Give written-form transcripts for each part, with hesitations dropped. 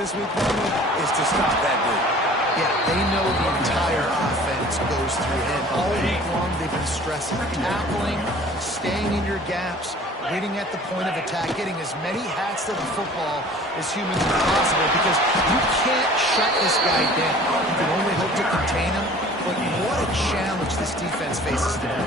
this week, Roman, is to stop that dude. Yeah, they know the entire offense goes through him. All week long, they've been stressing tackling, staying in your gaps, waiting at the point of attack, getting as many hats to the football as humanly possible, because you can't shut this guy down. You can only hope to contain him, but what a challenge this defense faces today.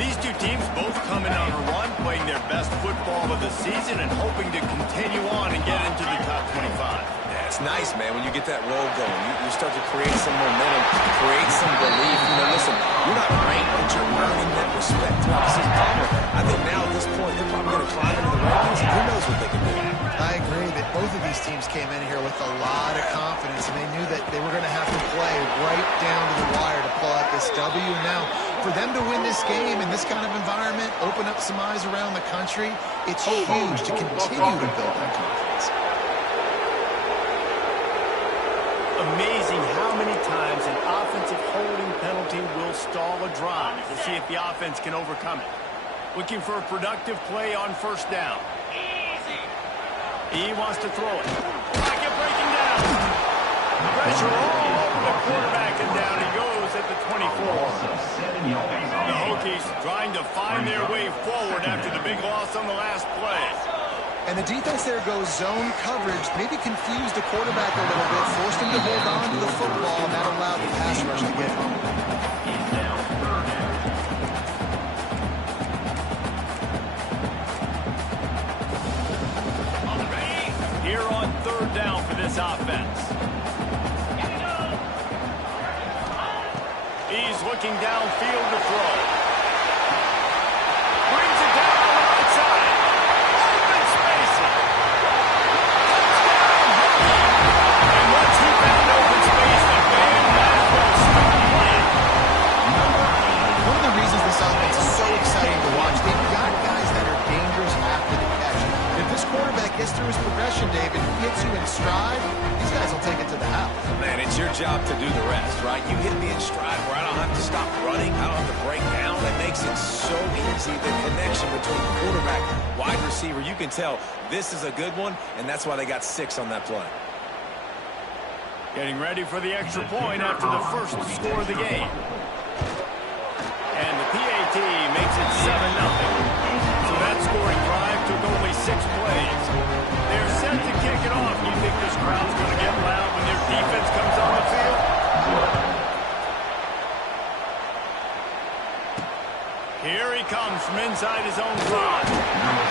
These two teams both coming on a run, playing their best football of the season and hoping to continue on and get into the top 25. It's nice, man, when you get that roll going. You start to create some momentum, create some belief. You know, listen, you're not ranked, but you're earning that respect. This is Palmer. I think now at this point, they're probably going to climb into the rankings, and who knows what they can do. I agree that both of these teams came in here with a lot of confidence, and they knew that they were going to have to play right down to the wire to pull out this W. And now, for them to win this game in this kind of environment, open up some eyes around the country, it's huge to continue to build that confidence. Amazing how many times an offensive holding penalty will stall a drive. We'll see if the offense can overcome it. Looking for a productive play on first down. He wants to throw it. Pocket breaking down. Pressure all over the quarterback, and down he goes at the 24. The Hokies trying to find their way forward after the big loss on the last play. And the defense there goes zone coverage, maybe confused the quarterback a little bit, forced him to hold on to the football, and that allowed the pass rush to get home. Here on third down for this offense. He's looking downfield to throw. Brings it down on the right side. Open spacing. And once he found open space, the game might as well stop playing. One of the reasons this offense is so exciting to watch, they've got guys that are dangerous after the catch. If this quarterback gets through his progression, David, hits you in stride, these guys will take it to the house. Man, it's your job to do the rest, right? You hit me in stride where I don't have to stop running, I don't have to break down. That makes it so easy, the connection between quarterback, wide receiver. You can tell this is a good one, and that's why they got 6 on that play. Getting ready for the extra point after the first score of the game. And the PAT makes it 7-0. So that scoring drive took only 6 plays. They're set to kick it off. You think this crowd's going to get loud when their defense comes on the field? Here he comes from inside his own 5.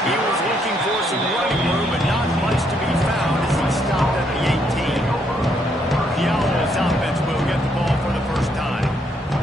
He was looking for some running room, but not much to be found as he stopped at the 18. The Owls offense will get the ball for the first time.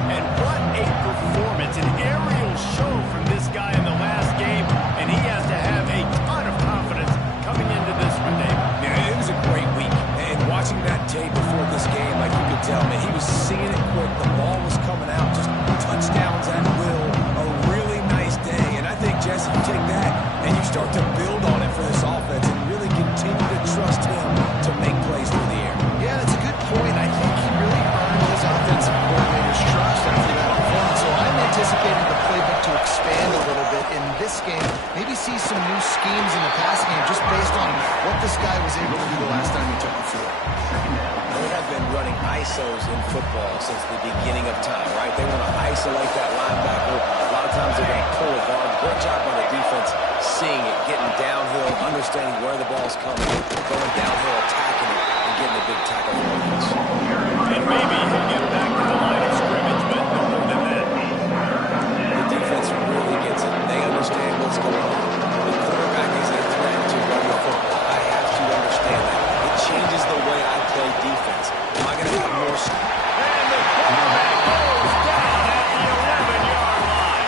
And what a performance, an aerial show from this guy in the last game, and he has to have a ton of confidence coming into this one, David. Yeah, it was a great week, and watching that tape before this game, like you could tell, man, he was seeing it quick. The ball was coming out, just touchdowns at will. A really nice day, and I think, Jesse, you take that and you start to build on it for this offense and really continue to trust him to make plays through the air. Yeah, that's a good point. I think he really earned his offensive coordinator's trust after that performance. So I'm anticipating the playbook to expand a little bit in this game. Maybe see some new schemes in the passing game just based on what this guy was able to do the last time he took the field. They have been running ISOs in football since the beginning of time, right? They want to isolate that linebacker. A lot of times they're going to pull a guard. Great job on the defense, seeing it, getting downhill, understanding where the ball's coming, going downhill, attacking it, and getting a big tackle for offense. And maybe he'll get back to the line of scrimmage, but no more than that. The defense really gets it. They understand what's going on. The quarterback is a threat to run the football. I have to understand that. It changes the way I play defense. Am I going to have more... And the quarterback goes down at the 11-yard line.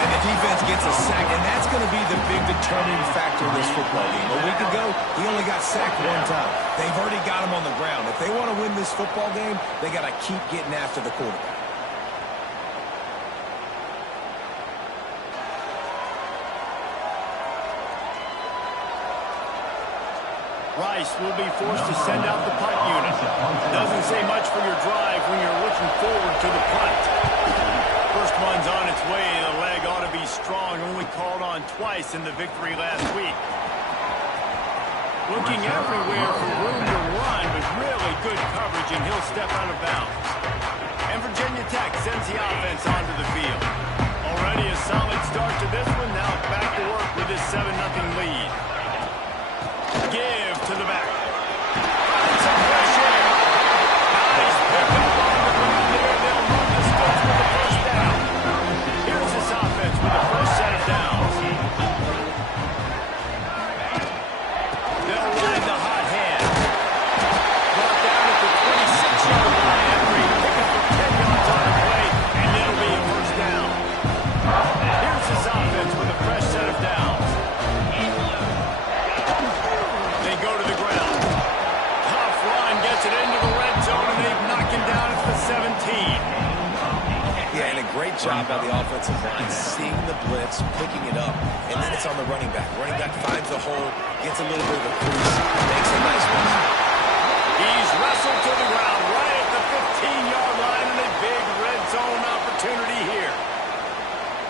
And the defense gets a sack, and that's going to be the big determining factor in this football game. A week ago, he only got sacked 1 time. They've already got him on the ground. If they want to win this football game, they got to keep getting after the quarterback. Rice will be forced to send out the punt unit. Doesn't say much for your drive when you're looking forward to the punt. First one's on its way. The leg ought to be strong. Only called on twice in the victory last week. Looking everywhere for room to run, but really good coverage, and he'll step out of bounds. And Virginia Tech sends the offense onto the field. Already a solid start to this one. Now back to work with this 7-0 lead. Give to the back. Finds some fresh air. Nice pickup on the ground there. They'll move the sticks with the first down. Here's this offense with the first set of downs. They'll ride the hot hand. Brought down at the 26-yard line after he picked up for 10 yards on the play, and it'll be a first down. Here's this offense with a fresh set of downs. They go to the ground. Tough run gets it into the red zone, and they've knocked him down at the 17. Yeah, and a great job by the offensive line, seeing the blitz, picking it up, and then it's on the running back. Running back finds the hole, gets a little bit of a crease, makes a nice one. He's wrestled to the ground right at the 15-yard line, and a big red zone opportunity here.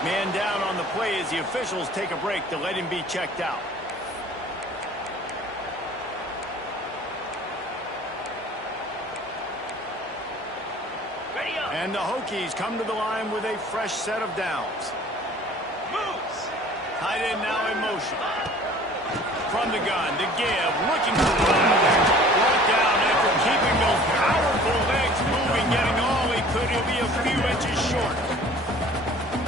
Man down on the play as the officials take a break to let him be checked out. And the Hokies come to the line with a fresh set of downs. Moves. Tight end now in motion. From the gun, to give, looking for the brought down after keeping those powerful legs moving, getting all he could. He'll be a few inches short.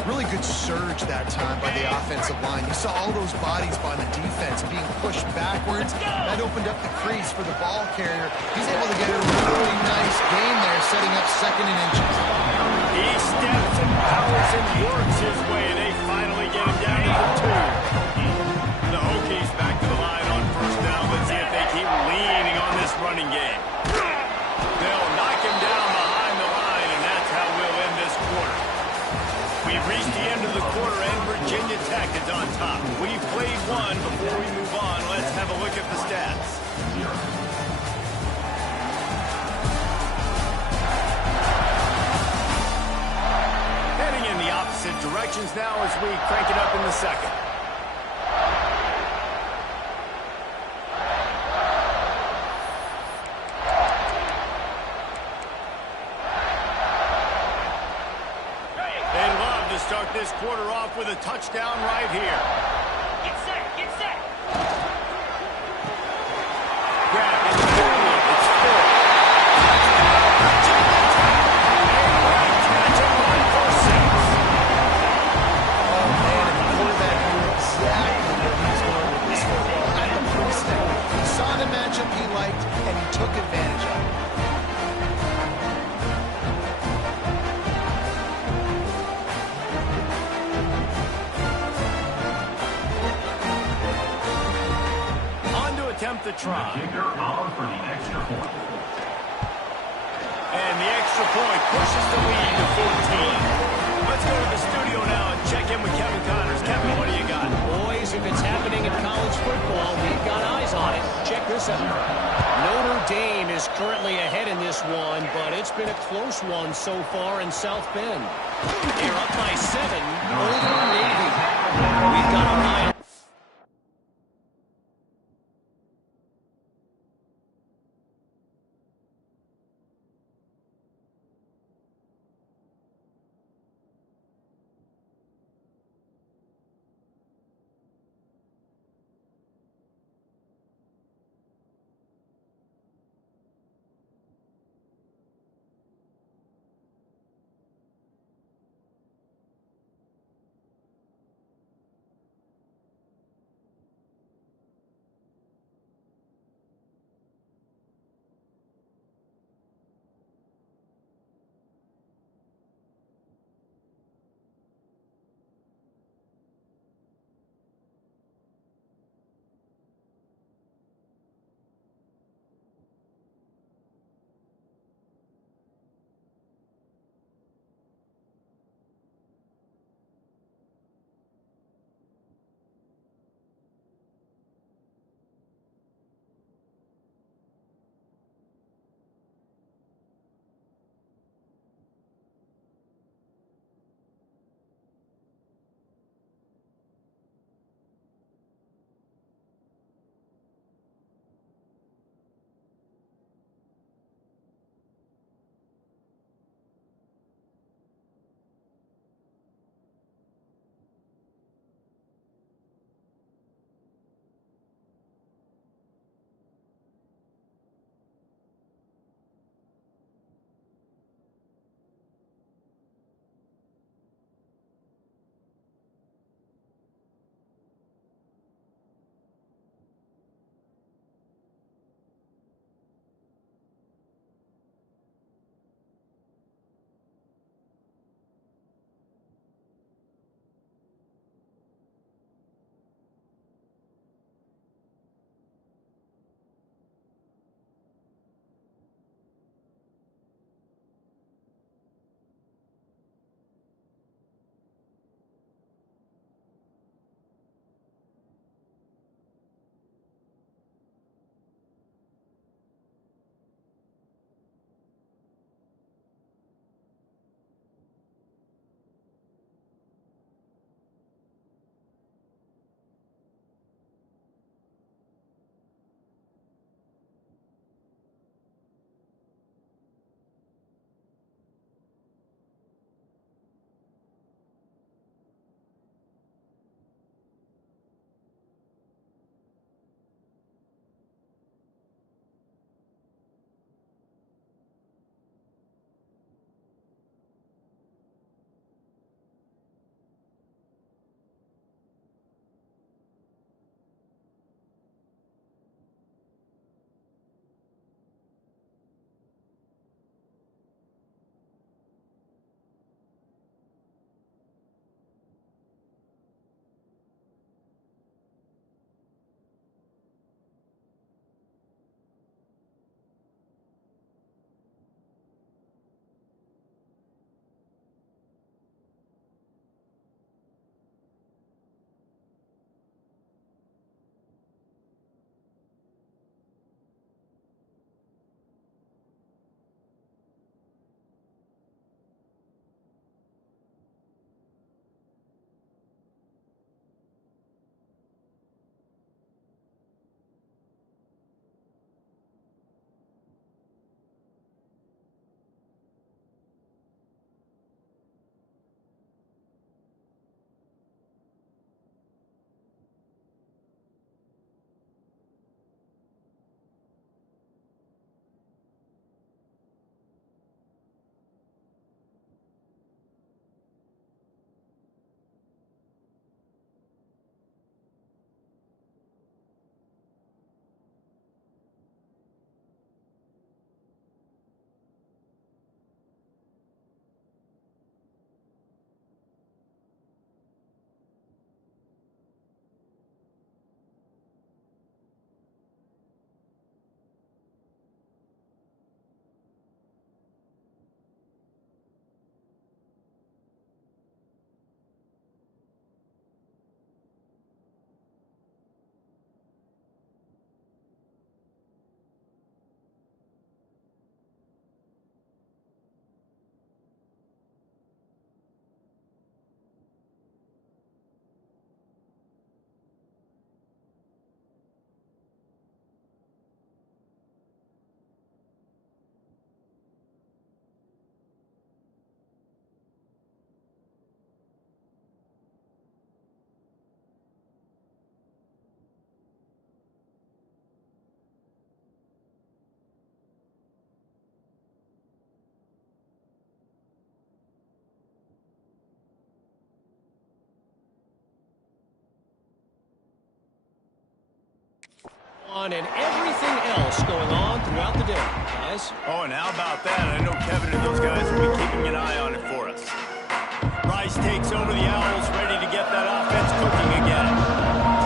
Really good surge that time by the offensive line. You saw all those bodies by the defense being pushed backwards. That opened up the crease for the ball carrier. He's able to get a really nice gain there, setting up 2nd and inches. He steps and powers and works his way. They finally get him down to the 2. The Hokies back to the line on first down. Let's see if they keep leaning on this running game. They'll knock him down behind the line, and that's how we'll end this quarter. We've reached the end of the quarter, and Virginia Tech is on top. We've played one. Before we move on, let's have a look at the stats. Heading in the opposite directions now as we crank it up in the second. Start this quarter off with a touchdown right here. Get set, get set. Grab in the middle. It's 4. Touchdown, Virginia Tech. A great catch and run for 6. Oh, man, and the quarterback knew exactly where he was going with this football at the pre-snap. He saw the matchup he liked, and he took advantage of it. Attempt the try. Kicker out for the extra point. And the extra point pushes the lead to 14. Let's go to the studio now and check in with Kevin Connors. Kevin, what do you got? Boys, if it's happening in college football, we've got eyes on it. Check this out. Notre Dame is currently ahead in this one, but it's been a close one so far in South Bend. They're up by 7 over Navy. We've got a eye. On and everything else going on throughout the day, guys. Oh, and how about that? I know Kevin and those guys will be keeping an eye on it for us. Rice takes over the Owls, ready to get that offense cooking again.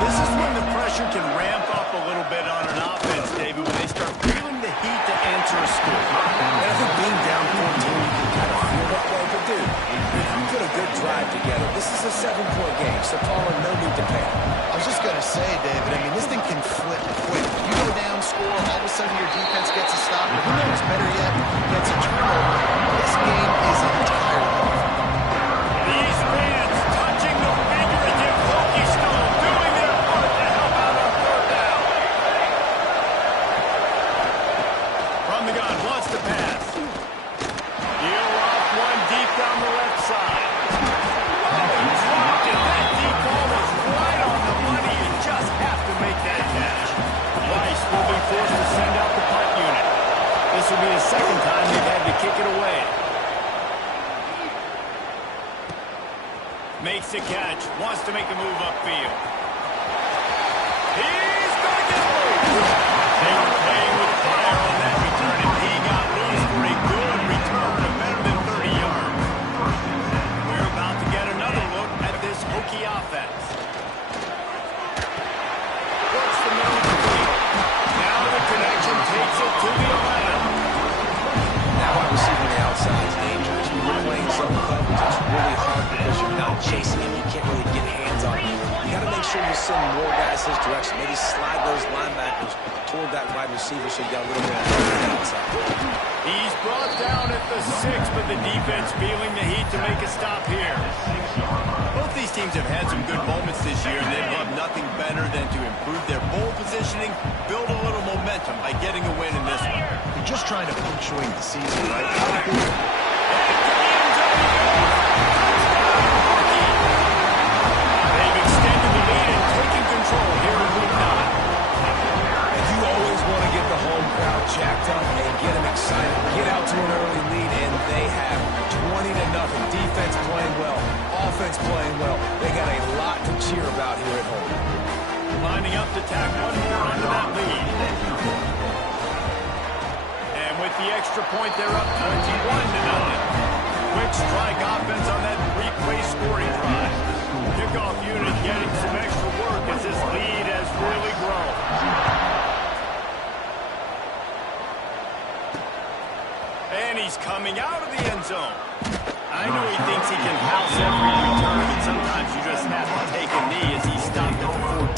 This is when the pressure can ramp up a little bit on an offense, David, when they start feeling the heat to answer a score. And I think being down 14, you can kind of feel that way. But, dude, if you put a good drive together, this is a 7-point game, so Paul, no need to panic. I was just going to say, David, I mean, this thing can flip quick. You go down, score, all of a sudden your defense gets a stop, or who knows, better yet, gets a turnover. This game is entirely different. These fans touching the figurative hockey stone, doing their part to help out on third down. From the gun, wants to pass. He'll off one deep down the left side. Oh, he dropped it. That deep ball was right on the money. You just have to make that catch. Rice will be forced to send out the punt unit. This will be the second time they've had to kick it away. Makes the catch. Wants to make a move upfield. He's going to get away. They were playing with fire on that return, and he got loose for a good return of better than 30 yards. We're about to get another look at this Hokie offense. Works the middle complete. Now the connection takes it to the 11. Now I receive on the outside is dangerous. When you're playing zone coverage, it's really hard because you're not chasing him. You can't really get hands on him. You got to make sure you send more guys his direction. Maybe slide those linebackers toward that wide receiver so you got a little more on the outside. He's brought down at the 6, but the defense feeling the heat to make a stop here. Both these teams have had some good moments this year, and they'd love nothing better than to improve their bowl positioning, build a little momentum by getting a win in this one. You're just trying to punctuate the season, right? They've extended the lead and taken control here in week 9. And you always want to get the home crowd jacked up and get them excited. Get out to an early lead, and they have 20-0. Defense playing well, offense playing well. They got a lot to cheer about here at home. Lining up to tack one more onto that lead. And with the extra point, they're up 21-0. Quick strike offense on that three-play scoring drive. Kickoff unit getting some extra work as this lead has really grown. And he's coming out of the end zone. I know he thinks he can house every return, but sometimes you just have to take a knee as he stopped at the 14.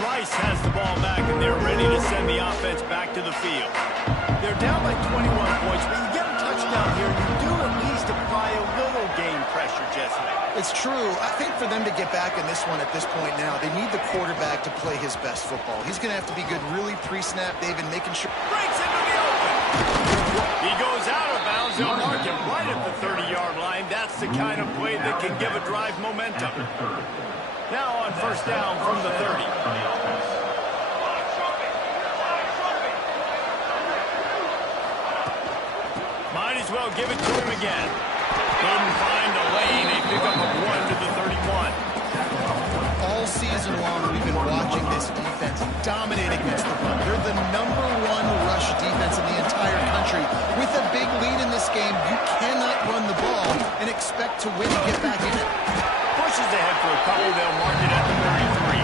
Rice has the ball back, and they're ready to send the offense back to the field. They're down by 21 points, but you get a touchdown here, you do at least apply a little game pressure, Jesse. It's true. I think for them to get back in this one at this point now, they need the quarterback to play his best football. He's going to have to be good really pre-snap, David, making sure... Breaks into the open. He goes out of bounds. They'll mark him right at the 30-yard line. That's the kind of play that can give a drive momentum. Now on first down from the 30. Might as well give it to him again. Couldn't find a lane. A pickup of 1 to the 31. All season long, we've been watching this defense dominate against the run. They're the #1 rush defense in the entire country. With a big lead in this game, you cannot run the ball and expect to win and get back in it. Pushes ahead for a couple. They'll mark it at the 33.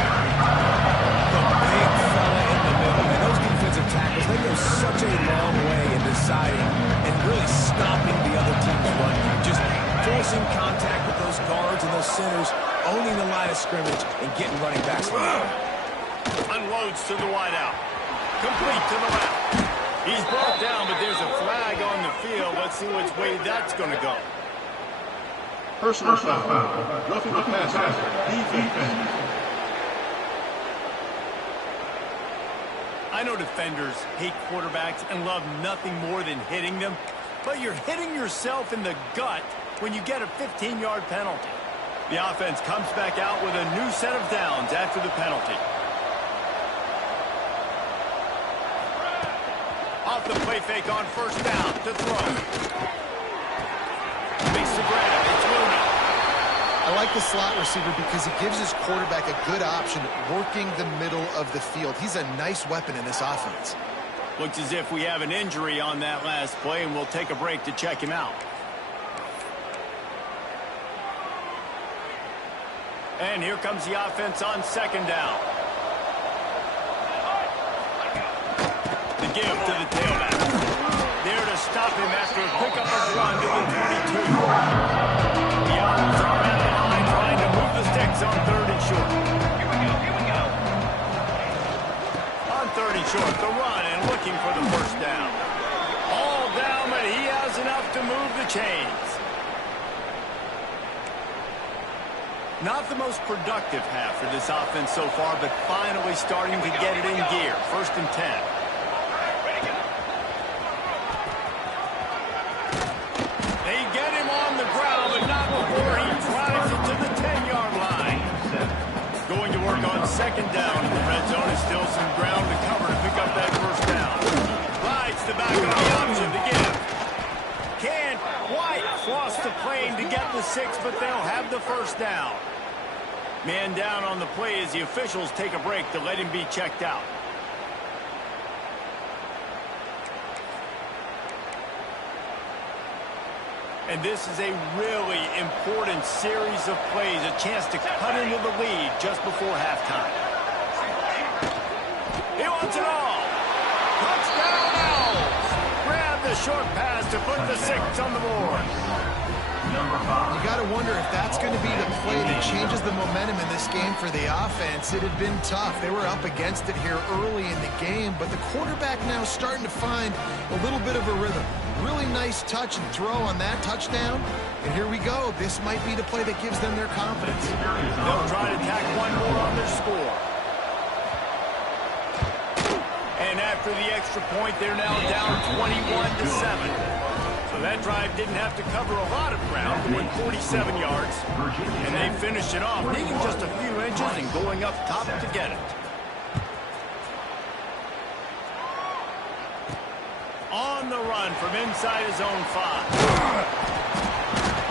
The big fella in the middle. And those defensive tackles, they go such a long way in deciding and really stopping the other team's run. Just forcing contact with those guards and those centers, owning the line of scrimmage, and getting running backs. Unloads to the wideout. Complete to the left. He's brought down, but there's a flag on the field. Let's see which way that's going to go. Personal foul. Roughing the passer. Defense. I know defenders hate quarterbacks and love nothing more than hitting them, but you're hitting yourself in the gut when you get a 15-yard penalty. The offense comes back out with a new set of downs after the penalty. Off the play fake on first down to throw. Makes the grab. It's Luna. I like like the slot receiver because he gives his quarterback a good option working the middle of the field. He's a nice weapon in this offense. Looks as if we have an injury on that last play, and we'll take a break to check him out. And here comes the offense on second down. The give to the tailback. There to stop him after a pickup of one to the 22. The Owls are at the line trying to move the sticks on 3rd and short. Here we go. On 3rd and short, the run and looking for the first down. All down, but he has enough to move the chains. Not the most productive half for this offense so far, but finally starting to get it in gear. 1st and 10. They get him on the ground, but not before he drives it to the 10-yard line. Going to work on 2nd down in the red zone. Is still some ground to cover to pick up that first down. Rides the back on the option to give. Can't quite cross the plane to get the 6, but they'll have the first down. Man down on the play as the officials take a break to let him be checked out. And this is a really important series of plays, a chance to cut into the lead just before halftime. He wants it all. Touchdown Owls. Grab the short pass to put the 6 on the board. You got to wonder if that's going to be the play that changes the momentum in this game for the offense. It had been tough. They were up against it here early in the game, but the quarterback now starting to find a little bit of a rhythm. Really nice touch and throw on that touchdown. And here we go. This might be the play that gives them their confidence. They'll try to tack one more on their score. And after the extra point, they're now down 21-7. So that drive didn't have to cover a lot of ground, going 47 yards. And they finished it off, needing just a few inches and going up top to get it. On the run from inside his own 5.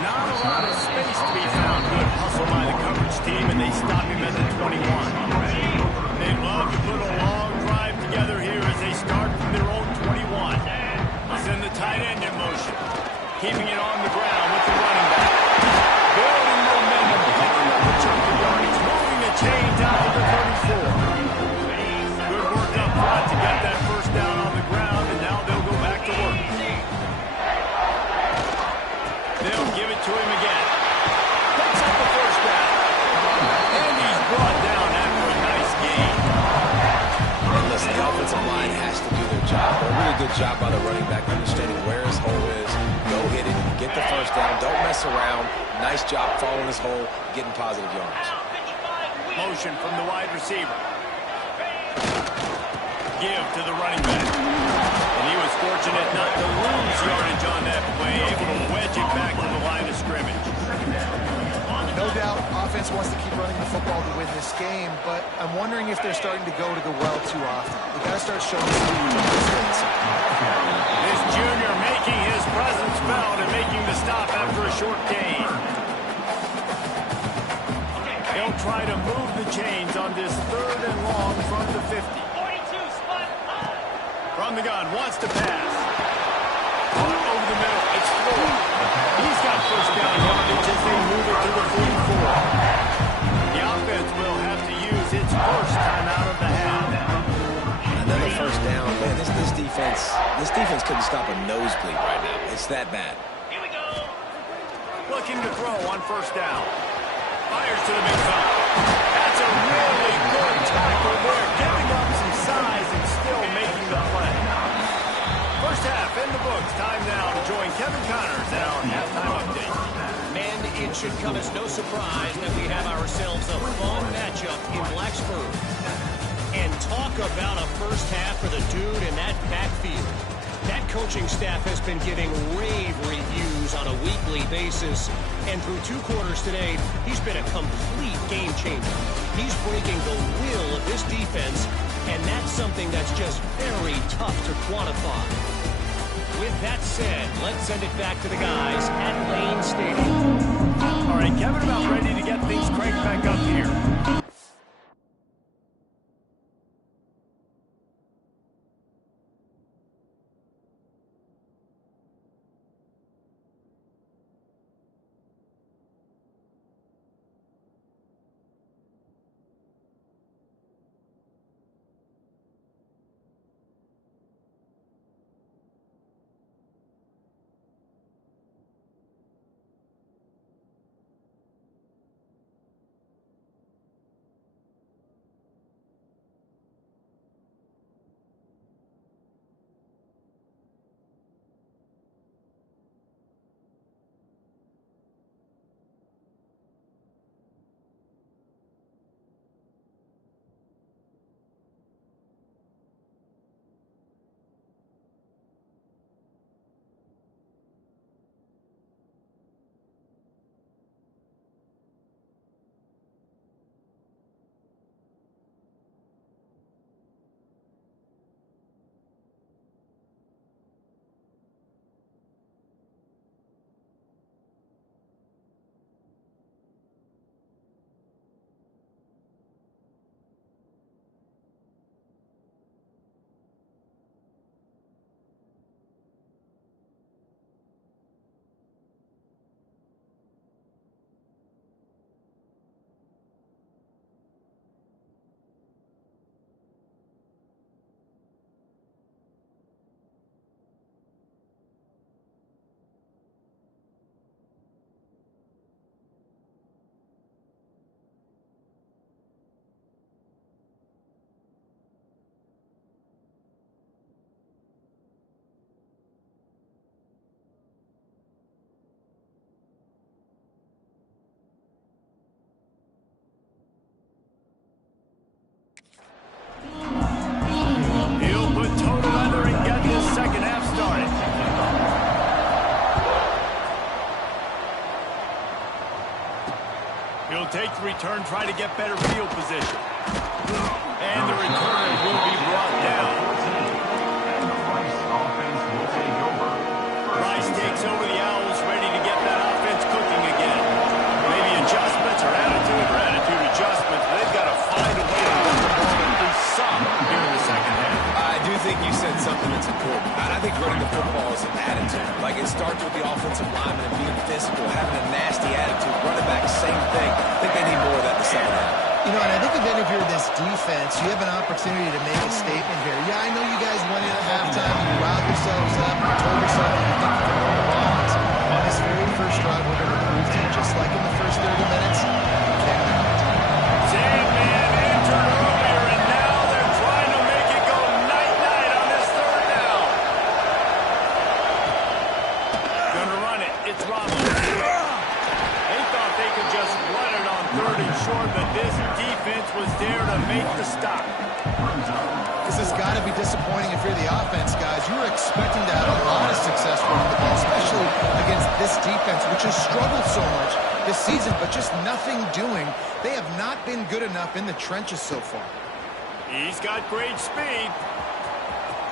Not a lot of space to be found. Good hustle by the coverage team, and they stop him at the 21. They'd love to put a long drive together here as they start from their own 21. Send the tight end in motion. Keeping it on the ground with the running back. Building momentum, picking up a chunk of yardage, moving the chain down to the 34. Good work up front to get that first down on the ground, and now they'll go back to work. They'll give it to him again. Picks up the first down. And he's brought down after a nice gain. And listen, the offensive line has to do their job. A really good job by the running back, understanding where his hole is. Go hit it, get the first down. Don't mess around. Nice job following his hole, getting positive yards. Motion from the wide receiver. Give to the running back. And he was fortunate not to lose yardage on that play, able to wedge it back to the line of scrimmage. No doubt, offense wants to keep running the football to win this game, but I'm wondering if they're starting to go to the well too often. They got to start showing speed on this inside. This junior making his presence felt and making the stop after a short gain. He'll try to move the chains on this 3rd and long from the 50. 42, spot. From the gun, wants to pass. Over the middle, it's Floyd. He's got first down yardage as they move it to the 44. The offense will have to use its first time out of the half. Another first down, man. This defense couldn't stop a nosebleed right now. It's that bad. Here we go. Looking to throw on first down. Fires to the midside. That's a really good tackle there, giving up some size and still making the play. First half in the books. Time now to join Kevin Connors in our halftime update. And it should come as no surprise that we have ourselves a fun matchup in Blacksburg. And talk about a first half for the dude in that backfield. That coaching staff has been giving rave reviews on a weekly basis. And through 2 quarters today, he's been a complete game changer. He's breaking the will of this defense, and that's something that's just very tough to quantify. With that said, let's send it back to the guys at Lane Stadium. All right, Kevin, about ready to get things cranked back up here. He'll put total under and get this second half started. He'll take the return, try to get better field position. And the return will be brought down. Rice takes over the Owls, ready to get that offense cooking again. Maybe adjustments or attitude adjustments. They've got to find a way to run the ball at least some here in the second half. I do think you said something that's important. I think running the football is an attitude. Like, it starts with the offensive lineman and being physical, having a nasty attitude. Running back, same thing. I think they need more of that in the second half. You know, and I think if you're this defense, you have an opportunity to make a statement here. Yeah, I know you guys went in at halftime, you riled yourselves up, you told yourself that you think you can run the ball. On this very first drive, we're going to prove to you, just like in the first 30 minutes, you cannot. Sandman entered earlier, and now they're trying to make it go night-night on this third down. Gonna run it. It's Robinson. They thought they could just run it on third and short, but this defense was there to make the stop. This has got to be disappointing if you're the offense, guys. You were expecting to have a lot of success running the ball, especially against this defense, which has struggled so much this season, but just nothing doing. They have not been good enough in the trenches so far. He's got great speed.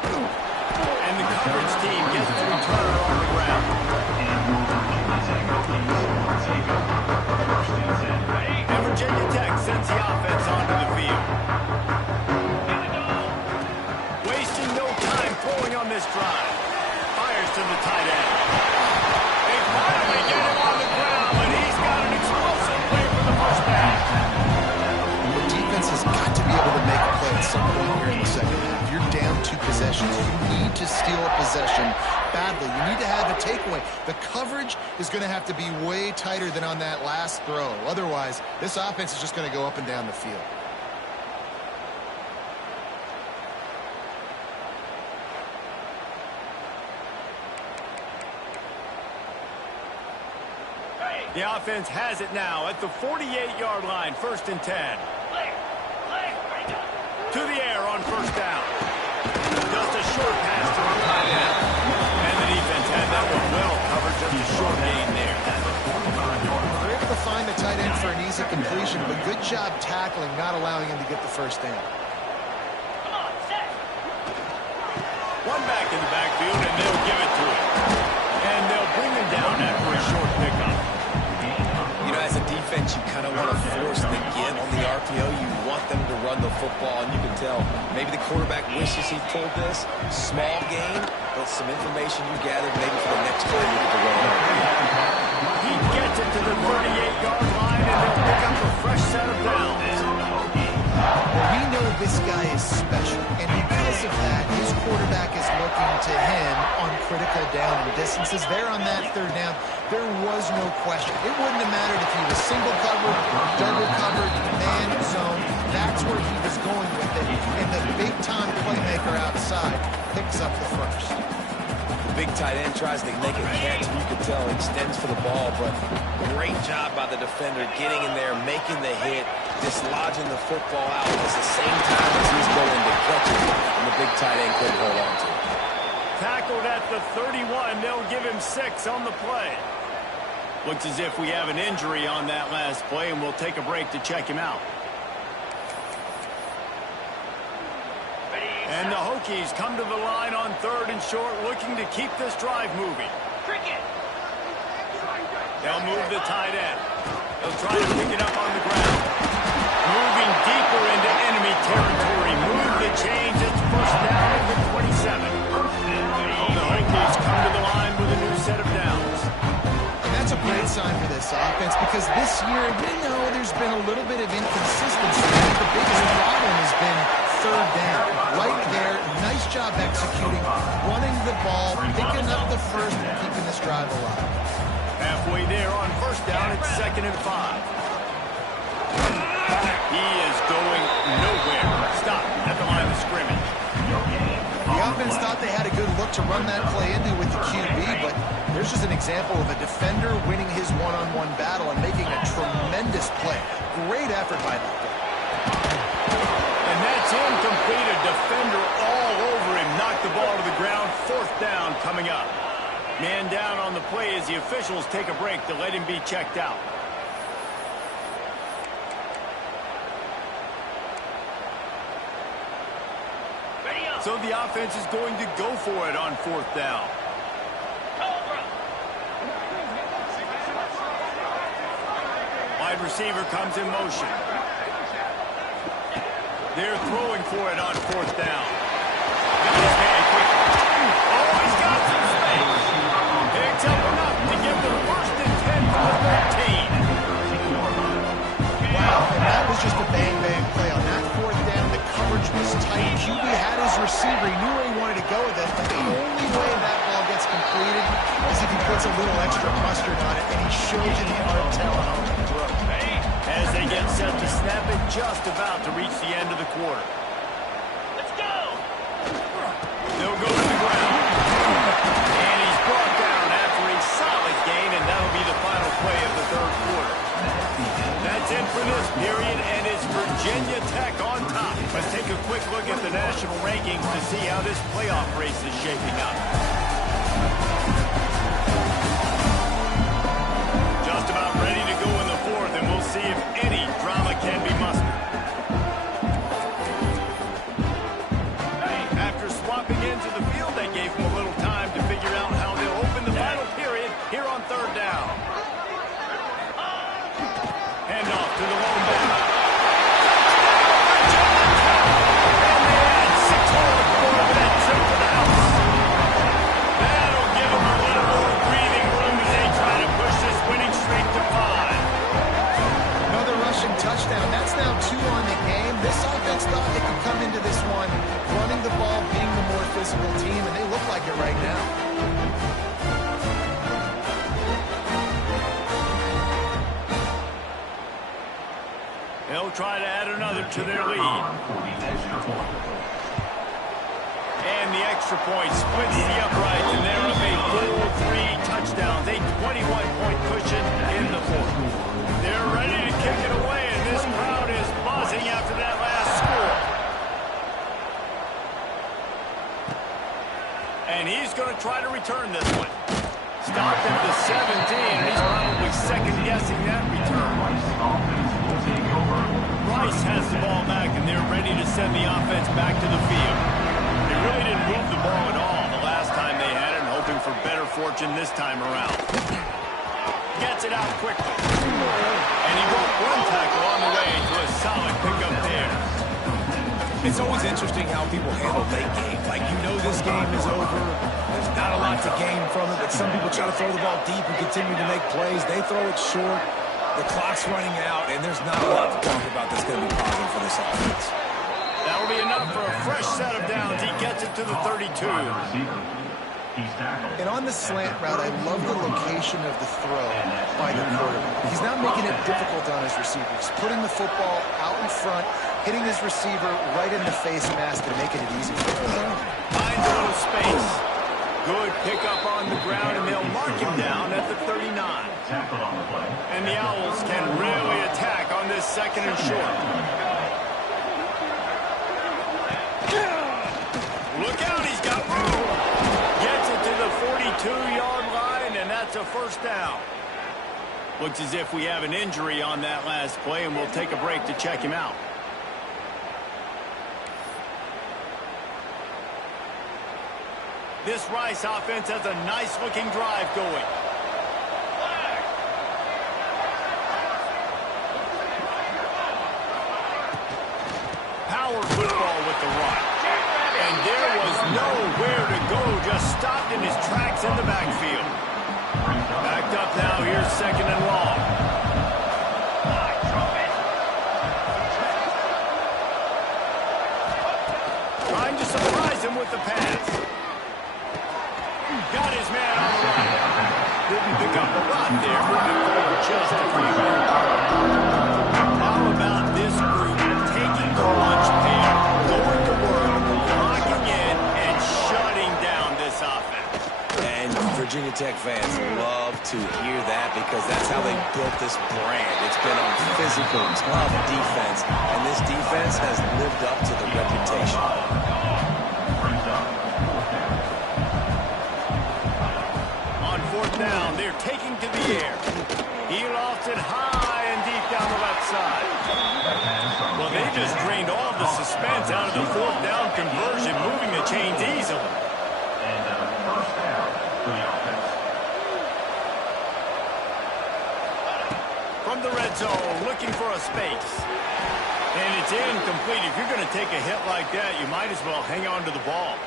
And the coverage team gets the returner on the ground. And Virginia Tech sends the offense onto the field. Wasting no time throwing on this drive. Fires to the tight end. They finally get him on the ground, but he's got an explosive play for the first down. The defense has got to be able to make a play at some point here in the second half. You're down 2 possessions. You need to steal a possession badly. You need to have a takeaway. The coverage is going to have to be way tighter than on that last throw. Otherwise, this offense is just going to go up and down the field. The offense has it now at the 48-yard line, 1st and 10. To the air on first down. Just a short pass to the tight end. And the defense had that one well covered, just a short gain there. They're able to find the tight end for an easy completion, but good job tackling, not allowing him to get the first down. One back in the backfield, and they'll give it to him. football, and you can tell maybe the quarterback wishes he pulled this. Small game, but some information you gathered maybe for the next time you get to run it. He gets it to the 38-yard line, and they'll pick up a fresh set of downs. We know this guy is special, and because of that, his quarterback is looking to him on critical down and distances. There on that third down, there was no question. It wouldn't have mattered if he was single covered, double covered, man zone. That's where he was going with it, and the big-time playmaker outside picks up the first. The big tight end tries to make a catch, and you can tell he extends for the ball, but great job by the defender getting in there, making the hit, dislodging the football out at the same time as he's going to catch it, and the big tight end couldn't hold on to it. Tackled at the 31. They'll give him 6 on the play. Looks as if we have an injury on that last play, and we'll take a break to check him out. And the Hokies come to the line on 3rd and short, looking to keep this drive moving. Cricket. They'll move the tight end. They'll try to pick it up on the ground. Moving deeper into enemy territory. Move the change. It's first down at the 27. The Hokies come to the line with a new set of downs. And that's a great sign for this offense because this year, we know there's been a little bit of inconsistency. The biggest problem has been 3rd down. Right there, nice job executing, running the ball, picking up the first, and keeping this drive alive. Halfway there on first down, it's 2nd and 5. He is going nowhere. Stop at the line of scrimmage. The offense thought they had a good look to run that play into with the QB, but there's just an example of a defender winning his one-on-one battle and making a tremendous play. Great effort by that guy. And that's incomplete. A defender all over him. Knocked the ball to the ground. 4th down coming up. Man down on the play as the officials take a break to let him be checked out. So the offense is going to go for it on 4th down. Wide receiver comes in motion. They're throwing for it on 4th down. Oh, he's got some space. Picks up enough to get the 1st and 10 for the 13. Wow, and that was just a bang-bang play. On that 4th down, the coverage was tight. QB had his receiver. He knew where he wanted to go with it, but the only way that ball gets completed is if he puts a little extra mustard on it, and he shows you the arm talent on the throw. As they get set to snap it, just about to reach the end of the quarter. Let's go. They'll go to the ground. And he's brought down after a solid gain, and that'll be the final play of the 3rd quarter. That's it for this period, and it's Virginia Tech on top. Let's take a quick look at the national rankings to see how this playoff race is shaping up. Just about ready to go in the 4th, and we'll see if any drama can be mustered. After swapping into the field, they gave him a little time to figure out how they'll open the final period here on 3rd down. Hand off to the lone back. And they add 6 more to the quarter with that trip to the house. That'll give them a little more breathing room as they try to push this winning streak to 5. Another rushing touchdown. That's now 2 on the game. This offense thought they could come into this one running the ball, being the more physical team, and they look like it right now. They'll try to add another to their lead. And the extra point splits the upright, and they're up a full 3 touchdowns, a 21-point cushion in the 4th. They're ready to kick it away, and this crowd is buzzing after that last score. And he's going to try to return this one. Stopped at the 17, and he's probably second-guessing that return. Rice has the ball back, and they're ready to send the offense back to the field. They really didn't move the ball at all the last time they had it, and hoping for better fortune this time around. Gets it out quickly. And he broke 1 tackle on the way to a solid pickup there. It's always interesting how people handle late games. Like, you know this game is over. There's not a lot to gain from it, but some people try to throw the ball deep and continue to make plays. They throw it short. The clock's running out, and there's not a lot to talk about that's going to be positive for this offense. That'll be enough for a fresh set of downs. He gets it to the 32. And on the slant route, I love the location of the throw by the quarterback. He's not making it difficult on his receiver. He's putting the football out in front, hitting his receiver right in the face mask and making it easy for him. Finds a little space. Good pickup on the ground, and they'll mark him down at the 39. And the Owls can really attack on this second and short. Look out, he's got room. Gets it to the 42-yard line, and that's a first down. Looks as if we have an injury on that last play, and we'll take a break to check him out. This Rice offense has a nice-looking drive going. Power football with the run. And there was nowhere to go, just stopped in his tracks in the backfield. Backed up now, here's second and long. Trying to surprise him with the pass. Got his man on the run. Didn't pick up a lot there, moving forward just a few. How about this group taking the lunch pail, going to work, locking in, and shutting down this offense? And Virginia Tech fans love to hear that because that's how they built this brand. It's been on physical, tough defense, and this defense has lived up to the reputation. Down, they're taking to the air. He lost it high and deep down the left side. Well, they just drained all the suspense out of the fourth down conversion, moving the chains easily. And first down for the offense. From the red zone, looking for a space. And it's incomplete. If you're going to take a hit like that, you might as well hang on to the ball.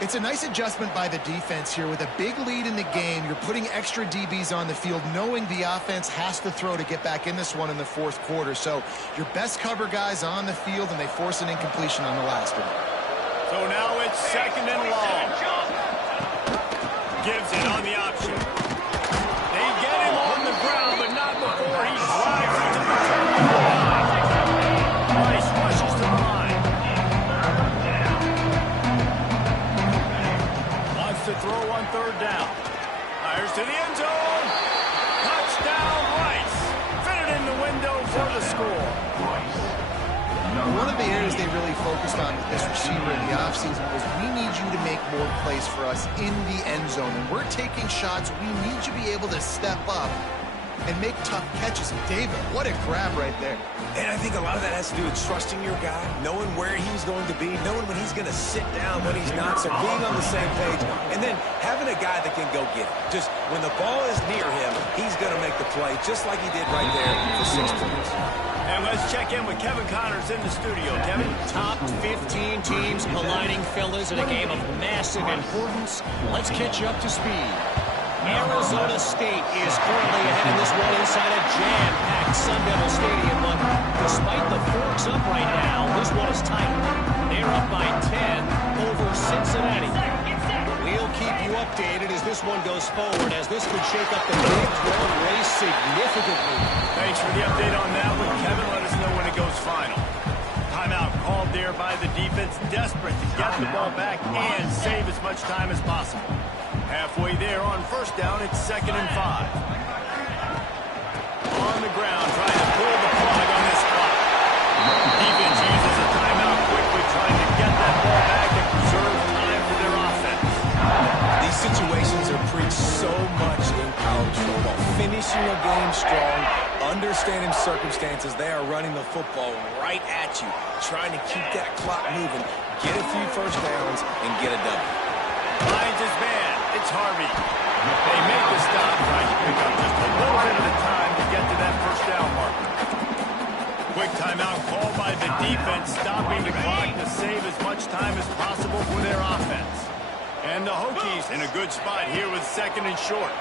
It's a nice adjustment by the defense here. With a big lead in the game, you're putting extra DBs on the field, knowing the offense has to throw to get back in this one in the fourth quarter. So your best cover guys on the field, and they force an incompletion on the last one. So now it's second and long. Gives it on the option. They get him on the ground, but not before he drives it to the 10-yard line. Rice rushes to the line. To throw on third down. Fires to the end zone. Touchdown, Rice. Fitted in the window for the score. One of the areas they really focused on with this receiver in the offseason was, we need you to make more plays for us in the end zone. And we're taking shots. We need you to be able to step up and make tough catches. And David, what a grab right there. And I think a lot of that has to do with trusting your guy, knowing where he's going to be, knowing when he's going to sit down, when he's not, so being on the same page, and then having a guy that can go get it. Just when the ball is near him, he's going to make the play, just like he did right there for 6 points. And let's check in with Kevin Connors in the studio. Kevin? Top 15 teams colliding, fellas, in a game of massive importance. Let's catch you up to speed. Arizona State is currently ahead in this one inside a jam-packed Sun Devil Stadium, but despite the forks up right now, this one is tight. They're up by 10 over Cincinnati. We'll keep you updated as this one goes forward, as this could shake up the Big 12 race significantly. Thanks for the update on that one, Kevin. Let us know when it goes final. Timeout called there by the defense, desperate to get the ball back and save as much time as possible. Halfway there on first down, it's 2nd and 5. On the ground, trying to pull the plug on this clock. Defense uses a timeout quickly, trying to get that ball back and preserve time for their offense. These situations are preached so much in college football. Finishing a game strong, understanding circumstances. They are running the football right at you, trying to keep that clock moving, get a few first downs, and get a W. Finds his man. It's Harvey. They make the stop, trying to pick up just a little bit of the time to get to that first down marker. quick timeout called by the defense, stopping the clock to save as much time as possible for their offense. And the Hokies in a good spot here with second and short.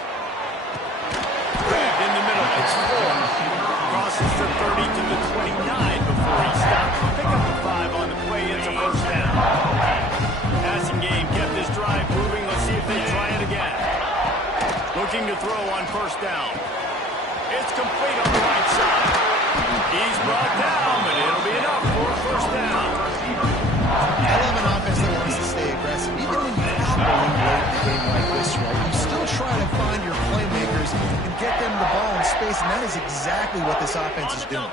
Grabbed in the middle, it's 4. Crosses the 30 to the 29 before he stops to pick up the 5 on the play. It's a first down. Passing game kept this drive moving. Let's see if they try it again. Looking to throw on first down. It's complete on the right side. He's brought down, but it'll be enough for a first down. I love an offense that wants to stay aggressive. Even when you have to lead late in a game like this, right, you still try to find your playmakers and get them the ball in space, and that is exactly what this offense is doing.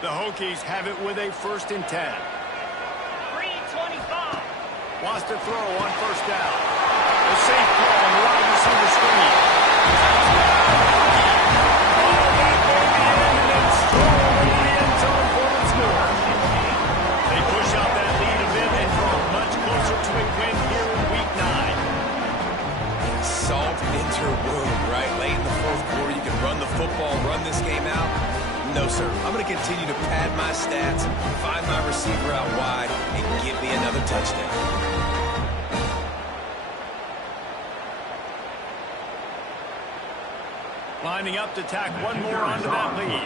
The Hokies have it with a 1st and 10. 3:25. Wants to throw on first down. A safe ball on the wide receiver screen. All that baby in, and then strolling into the end zone for the score. They push out that lead a bit and draw much closer to a win here in Week 9. Salt into your wound, right? Late in the 4th quarter, you can run the football, run this game out. No, sir. I'm going to continue to pad my stats, find my receiver out wide, and give me another touchdown. Lining up to tack one more onto that lead.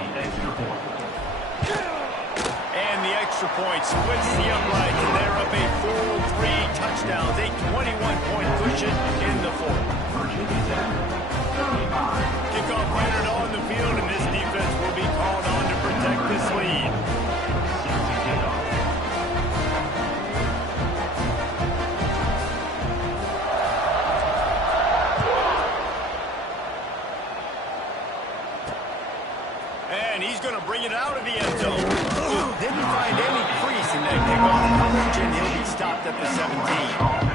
And the extra point splits the upright, and they're up a full 3 touchdowns, a 21-point cushion in the 4th. Kickoff Leonard on the field, and this defense will be called on to protect this lead. And he's going to bring it out of the end zone. Didn't find any crease in that kickoff coverage, and he'll be stopped at the 17.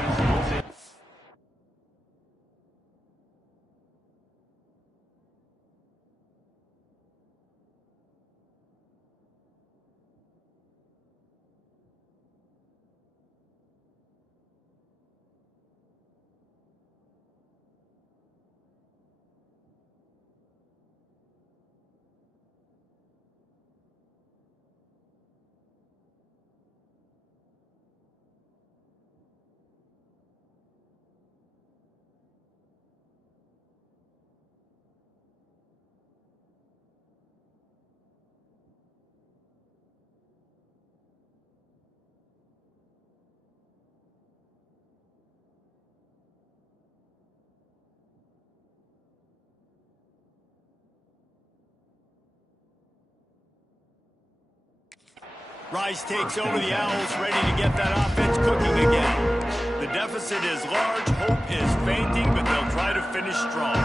Rice takes over the Owls, ready to get that offense cooking again. The deficit is large, hope is fainting, but they'll try to finish strong.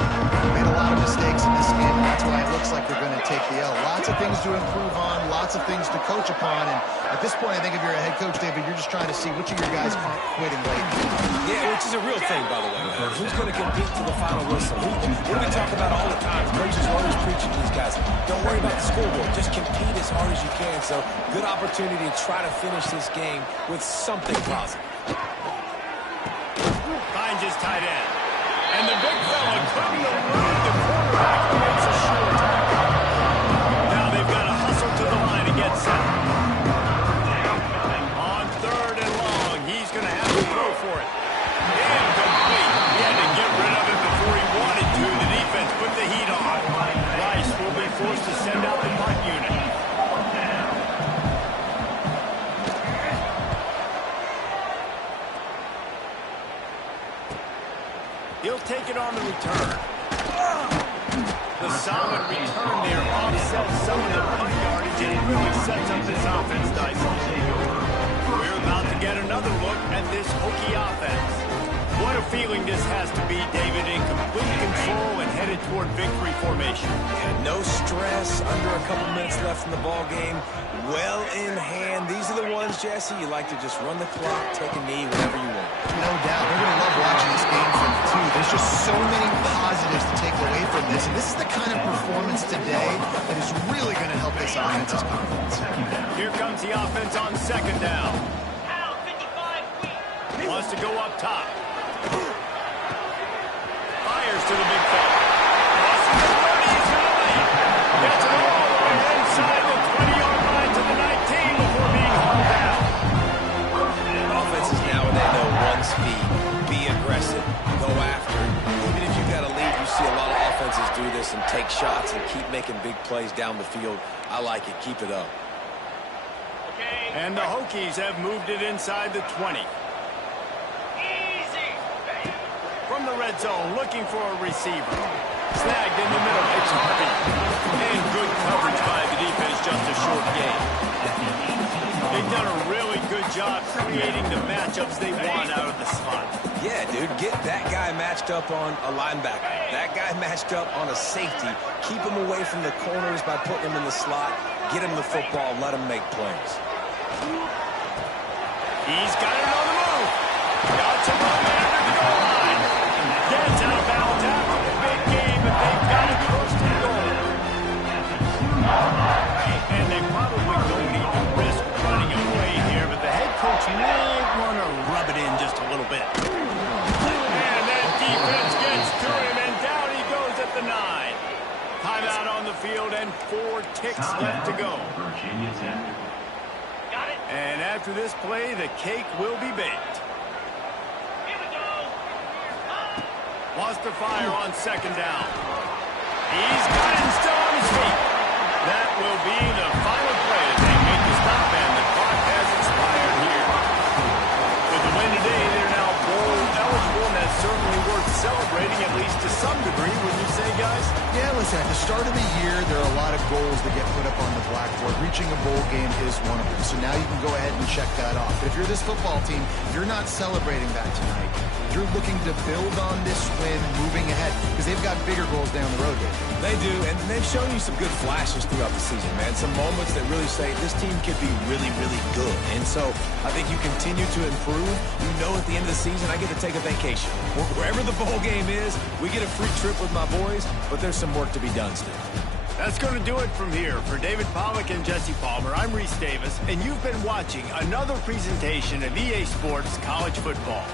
Made a lot of mistakes in this game, and that's why it looks like they're going to take the L. Lots of things to improve on, lots of things to coach upon, and at this point, I think if you're a head coach, David, you're just trying to see which of your guys aren't quitting late. Yeah, which is a real thing, by the way. Who's going to compete to the final whistle? What do we talk about all the time? Coaches are always preaching to these guys. Don't worry about the scoreboard. Just compete as hard as you can. So, good opportunity to try to finish this game with something positive. Finds his tight end. And the big fella couldn't elude the quarterback who makes a sure tackle. Now they've got to hustle to the line and get set. On 3rd and long, he's going to have to throw for it. Incomplete. He had to get rid of it before he wanted to. The defense put the heat on. Rice will be forced to send out the punt unit. He'll take it on the return. The solid return there offsets some of the punt yardage and really sets up this offense nicely. We're about to get another look at this Hokie offense. What a feeling this has to be, David, in complete control and headed toward victory formation. And no stress, under a couple minutes left in the ball game. Well in hand. These are the ones, Jesse, you like to just run the clock, take a knee, whatever you want. No doubt. They're going to love watching this game from the 2. There's just so many positives to take away from this, and this is the kind of performance today that is really going to help this offense's confidence. Here comes the offense on 2nd down. Now 55 weak. Wants to go up top. Fires to the big fella. Crosses the 30, he's going to lead. Gets it all the way inside the 20-yard line offenses do this and take shots and keep making big plays down the field. I like it. Keep it up. Okay. And the Hokies have moved it inside the 20. Easy. From the red zone, looking for a receiver. Snagged in the middle. It's Harvey. And good coverage by the defense, just a short gain. They've done a really good job creating the matchups they want out of the slot. Yeah, dude, get that guy matched up on a linebacker. That guy matched up on a safety. Keep him away from the corners by putting him in the slot. Get him the football. Let him make plays. He's got it on the move. Got to run under the goal line. Gets out of bounds after the big game, but they've got it close to the goal. And they probably don't need to risk running away here, but the head coach may want to rub it in just a little bit. And that defense gets to him, and down he goes at the 9. Timeout on the field, and 4 ticks left to go. Virginia Tech. Got it. And after this play, the cake will be baked. Here we go. Wants to fire on 2nd down. He's got it and still on his feet. That will be the final play as they make the stop, and the clock has expired here. With the win today, they're now bowl eligible, and that's certainly worth celebrating, at least to some degree, would you say, guys? Yeah, listen, at the start of the year, there are a lot of goals that get put up on the blackboard. Reaching a bowl game is one of them. So now you can go ahead and check that off. But if you're this football team, you're not celebrating that tonight. You're looking to build on this win moving ahead because they've got bigger goals down the road, Dave. They do, and they've shown you some good flashes throughout the season, man. Some moments that really say this team could be really, really good. And so I think you continue to improve. You know at the end of the season, I get to take a vacation. Wherever the bowl game is, we get a free trip with my boys, but there's some work to be done still. That's going to do it from here. For David Pollack and Jesse Palmer, I'm Reese Davis, and you've been watching another presentation of EA Sports College Football.